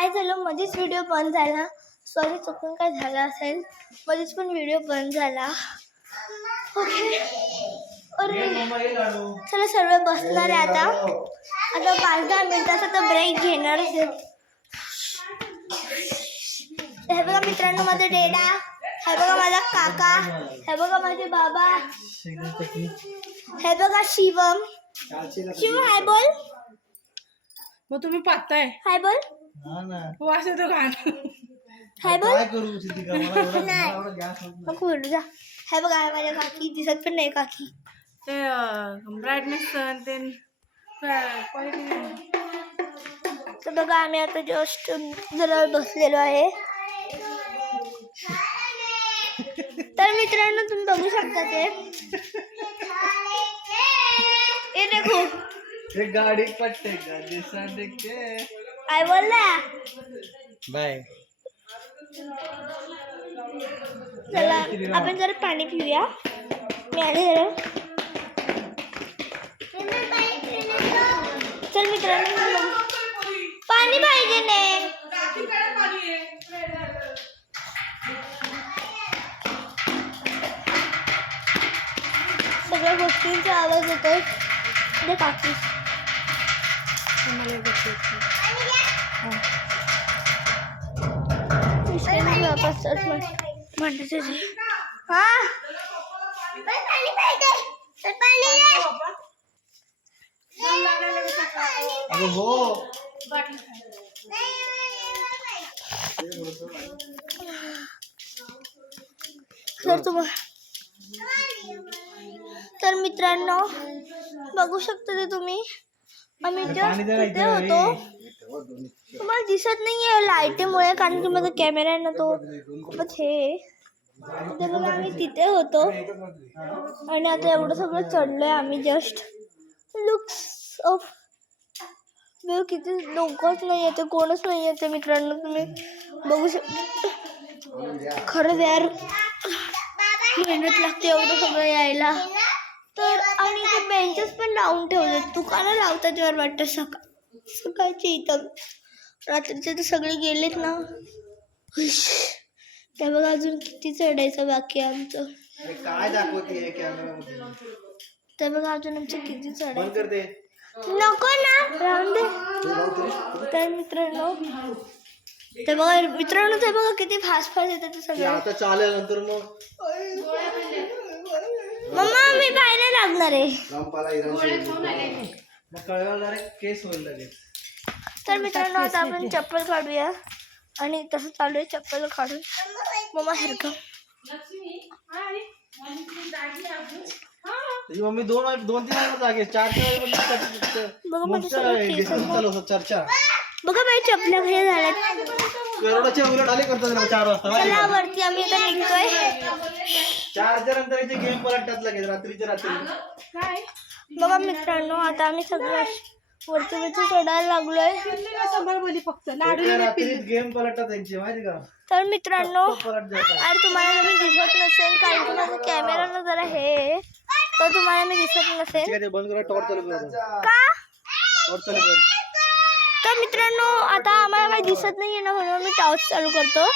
काय झालं मध्येच व्हिडिओ बंद झाला. सॉरी चुकून काय झालं असेल, मध्येच पण व्हिडिओ बंद झाला. ओके अरे चला सर्व बसणार आहे आता 5-10 मिनिटाचा तर ब्रेक घेणारच आहे. हे बघा मित्रांनो माझा डेडा, हे बघा माझा काका, हे बघा माझे बाबा, हे बघा शिवम. शिवम हाय बोल. मग तुम्ही पाहताय हाय बोल. वास येतो घाण. हाय बोल. बोलू जा. हे बघा माझ्या काकी दिसत पण नाही काकी. ते ब्राईटनेस ते तर बघा आम्ही आता जस्ट जरा बसलेलो आहे. तर मित्रांनो तुम्ही बघू शकता ते ये देखो एक गाड़ी पट्टे गाड़ी देख के काय बोलला. बाय. चला आपण जरा पाणी पिऊया. मी आले जरा. चल मित्रांनो पाणी पाहिजे नाही. सगळ्या गोष्टींचा आवाज येतोय. दे काकी तर मित्रांनो बघू शकता ते तुम्ही. आम्ही जस्ट तिथे होतो. तुम्हाला दिसत नाहीये लाईटीमुळे कारण की माझा कॅमेरा आहे ना तो खूपच हे. तर बघा आम्ही तिथे होतो आणि आता एवढं सगळं चढलोय आम्ही. जस्ट लुक्स ऑफ व्यू किती लोकच नाही येते, कोणच नाही येते मित्रांनो. तुम्ही बघू शकता. खरंच यार मेहनत लागते एवढं सगळं यायला. तर आणि ते बेंचेस पण लावून ठेवले. दुकानं लावतात यार वाटतं सकाळचे इथं. रात्रीचे तर सगळे गेलेत ना. त्या बघा अजून किती चढायचं बाकी आहे आमचं. काय दाखवते कॅमेरामध्ये. त्या बघा अजून आमचं किती चढायचं. नको ना राहून दे. तर मित्रांनो ते बघा ते बघा किती फास्ट येतात ते सगळं. आता चालेल नंतर मग मम्मा मी पाहायला लागणार आहे. केस होईल लगेच. तर मित्रांनो आता आपण चप्पल काढूया आणि तसं चालू आहे चप्पल काढून. मम्मा हेरका मम्मी 2-3 जागे 4 बघा माझं सगळं केस आहे. चर्चा बघा माझ्या चपल्या घरी झाल्यात. वेरोडाच्या उलट आले करतात 4 वाजता. चला वरती आम्ही आता निघतोय. 4च्या नंतर गेम पलटतात लगेच रात्रीच्या रात्री. बघा मित्रांनो आता आम्ही सगळं वरती चढायला लागलोय. फक्त रात्रीत गेम पलटतात त्यांची माहिती का. तर मित्रांनो अरे तुम्हाला मी दिसत नसेल कारण की माझा कॅमेरा ना जरा हे तर तुम्हाला मी दिसत नसेल बंद करा. टॉर्च चालू करा. का. टॉर्च चालू करा. तर मित्रांनो आता आम्हाला काही दिसत नाहीये ना म्हणून मी टॉर्च चालू करतो.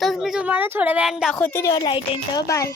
तर मी तुम्हाला थोड्या वेळाने दाखवते जेव्हा लाईट येईल तेव्हा. बाय.